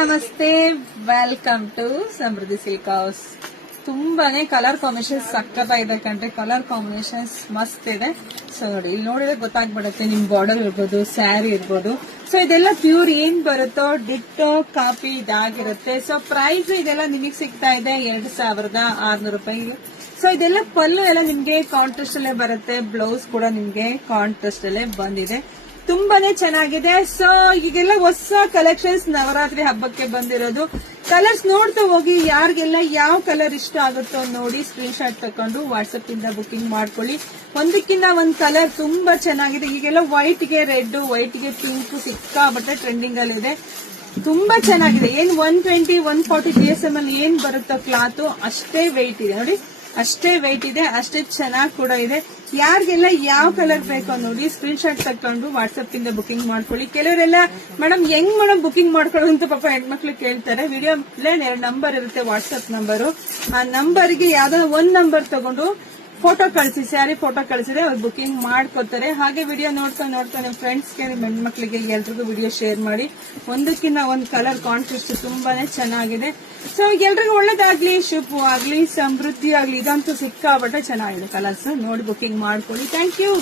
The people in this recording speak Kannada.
ನಮಸ್ತೆ, welcome to Samriddhi silk house. ತುಂಬಾನೇ ಕಲರ್ ಕಾಂಬಿನೇಷನ್ ಸಕ್ಕತ್ತಾಗಿದೆ ಕಣ್ರಿ. ಕಲರ್ ಕಾಂಬಿನೇಷನ್ಸ್ ಮಸ್ತ್ ಇದೆ. ಸೊ ನೋಡಿ, ಇಲ್ಲಿ ನೋಡಿದ್ರೆ ಗೊತ್ತಾಗ್ಬಿಡುತ್ತೆ. ನಿಮ್ ಬಾರ್ಡರ್ ಇರ್ಬೋದು, ಸ್ಯಾರಿ ಇರ್ಬೋದು. ಸೊ ಇದೆಲ್ಲ ಪ್ಯೂರ್ ಏನ್ ಬರುತ್ತೋ ಡಿಟ್ಟೋ ಕಾಪಿ ಇದಾಗಿರುತ್ತೆ. ಸೊ ಪ್ರೈಸ್ ಇದೆಲ್ಲ ನಿಮಗೆ ಸಿಗ್ತಾ ಇದೆ 2600 ರೂಪಾಯಿ. ಸೊ ಇದೆಲ್ಲ ಪಲ್ಲು ಎಲ್ಲ ನಿಮ್ಗೆ ಕಾಂಟ್ರಾಸ್ಟ್ ಅಲ್ಲೇ ಬರುತ್ತೆ. ಬ್ಲೌಸ್ ಕೂಡ ನಿಮ್ಗೆ ಕಾಂಟ್ರಾಸ್ಟ್ ಅಲ್ಲೇ ಬಂದಿದೆ. ತುಂಬಾನೇ ಚೆನ್ನಾಗಿದೆ. ಸೊ ಈಗೆಲ್ಲ ಹೊಸ ಕಲೆಕ್ಷನ್ಸ್ ನವರಾತ್ರಿ ಹಬ್ಬಕ್ಕೆ ಬಂದಿರೋದು. ಕಲರ್ಸ್ ನೋಡ್ತಾ ಹೋಗಿ, ಯಾರಿಗೆಲ್ಲ ಯಾವ ಕಲರ್ ಇಷ್ಟ ಆಗುತ್ತೋ ನೋಡಿ ಸ್ಕ್ರೀನ್ ಶಾಟ್ ತಕೊಂಡು ವಾಟ್ಸ್ಆಪ್ ಇಂದ ಬುಕಿಂಗ್ ಮಾಡ್ಕೊಳ್ಳಿ. ಒಂದಕ್ಕಿಂತ ಒಂದ್ ಕಲರ್ ತುಂಬಾ ಚೆನ್ನಾಗಿದೆ. ಈಗೆಲ್ಲ ವೈಟ್ ಗೆ ರೆಡ್, ವೈಟ್ ಗೆ ಪಿಂಕ್ ಸಿಕ್ಕಾಬಟ್ಟೆ ಟ್ರೆಂಡಿಂಗ್ ಅಲ್ಲಿ ಇದೆ. ತುಂಬಾ ಚೆನ್ನಾಗಿದೆ. ಏನ್ 120, 140 GSM ಅಲ್ಲಿ ಏನ್ ಬರುತ್ತೋ ಕ್ಲಾತ್ ಅಷ್ಟೇ ವೆಯ್ಟ್ ಇದೆ ನೋಡಿ. ಅಷ್ಟೇ ವೆಯ್ಟ್ ಇದೆ, ಅಷ್ಟೇ ಚೆನ್ನಾಗಿ ಕೂಡ ಇದೆ. ಯಾರಿಗೆಲ್ಲ ಯಾವ ಕಲರ್ ಬೇಕೋ ನೋಡಿ ಸ್ಕ್ರೀನ್ ಶಾಟ್ ತಕೊಂಡು ವಾಟ್ಸ್ಆಪ್ ಇಂದ ಬುಕಿಂಗ್ ಮಾಡ್ಕೊಳ್ಳಿ. ಕೆಲವರೆಲ್ಲ ಮೇಡಮ್ ಹೆಂಗ್ ಮೇಡಮ್ ಬುಕಿಂಗ್ ಮಾಡ್ಕೊಳ್ಳೋದು ಅಂತ ಪಾಪ ಹೆಣ್ಮಕ್ಳು ಕೇಳ್ತಾರೆ. ವಿಡಿಯೋ 2 ನಂಬರ್ ಇರುತ್ತೆ ವಾಟ್ಸ್ಆಪ್ ನಂಬರು. ಆ ನಂಬರ್ಗೆ ಯಾವ್ದೋ ಒಂದ್ ನಂಬರ್ ತಗೊಂಡು ಫೋಟೋ ಕಳಿಸಿ, ಸ್ಯಾರಿ ಫೋಟೋ ಕಳಿಸಿದ್ರೆ ಅವ್ರು ಬುಕಿಂಗ್ ಮಾಡ್ಕೊತಾರೆ. ಹಾಗೆ ವಿಡಿಯೋ ನೋಡ್ತಾ ನಿಮ್ ಫ್ರೆಂಡ್ಸ್ಗೆ, ನಿಮ್ ಹೆಣ್ಮಕ್ಳಿಗೆ ಎಲ್ರಿಗೂ ವಿಡಿಯೋ ಶೇರ್ ಮಾಡಿ. ಒಂದಕ್ಕಿಂತ ಒಂದ್ ಕಲರ್ ಕಾಂಟ್ರಾಸ್ಟ್ ತುಂಬಾನೇ ಚೆನ್ನಾಗಿದೆ. ಸೊ ಎಲ್ರಿಗೂ ಒಳ್ಳೇದಾಗ್ಲಿ, ಶುಭವಾಗ್ಲಿ, ಸಮೃದ್ಧಿ ಆಗ್ಲಿ. ಇದಂತೂ ಸಿಕ್ಕಾಬಟ್ಟೆ ಚೆನ್ನಾಗಿದೆ ಕಲರ್ಸ್. ನೋಡಿ ಬುಕಿಂಗ್ ಮಾಡ್ಕೊಳ್ಳಿ. Thank you.